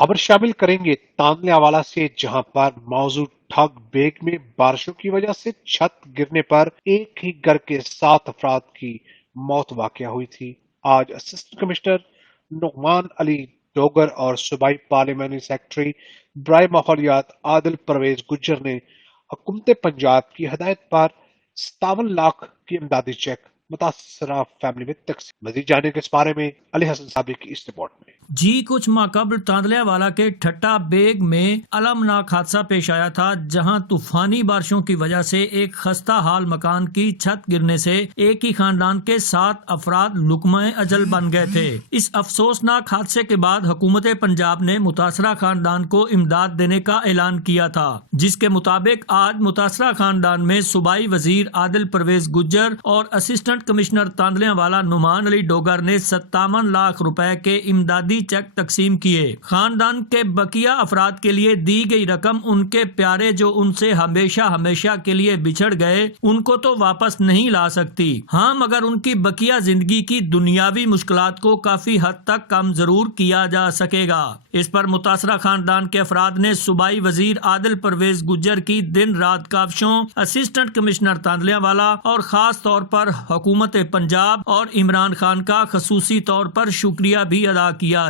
خبر شامل کریں گے تانلے والا سے، جہاں پر موضوع ٹھگ بیگ میں بارشوں کی وجہ سے چھت گرنے پر ایک ہی گھر کے 7 افراد کی موت واقع ہوئی تھی۔ آج اسسٹنٹ کمشنر نعمان علی ڈوگر اور صوبائی پارلیمانی سیکرٹری برائے ماحولیات عادل پرویز گجر نے حکومت پنجاب کی ہدایت پر 57 لاکھ کی امدادی چیک متاثرہ فیملی میں تقسیم۔ مزید جاننے کے اس بارے میں علی حسن صابری کی اس رپورٹ میں۔ کچھ ماہ قبل تاندلے والا کے ٹھٹا بیگ میں المناک حادثہ پیش آیا تھا، جہاں طوفانی بارشوں کی وجہ سے ایک خستہ حال مکان کی چھت گرنے سے ایک ہی خاندان کے 7 افراد لقمہ اجل بن گئے تھے۔ اس افسوسناک حادثے کے بعد حکومت پنجاب نے متاثرہ خاندان کو امداد دینے کا اعلان کیا تھا، جس کے مطابق آج متاثرہ خاندان میں صوبائی وزیر عادل پرویز گجر اور اسسٹنٹ کمشنر تاندلے والا نعمان علی ڈوگر نے 57 لاکھ روپے کے امدادی چیک تقسیم کیے۔ خاندان کے بقیہ افراد کے لیے دی گئی رقم ان کے پیارے جو ان سے ہمیشہ کے لیے بچھڑ گئے ان کو تو واپس نہیں لا سکتی، ہاں مگر ان کی بقیہ زندگی کی دنیاوی مشکلات کو کافی حد تک کم ضرور کیا جا سکے گا۔ اس پر متاثرہ خاندان کے افراد نے صوبائی وزیر عادل پرویز گجر کی دن رات کاوشوں، اسسٹنٹ کمشنر تاندلے والا اور خاص طور پر حکومت پنجاب اور عمران خان کا خصوصی طور پر شکریہ بھی ادا کیا۔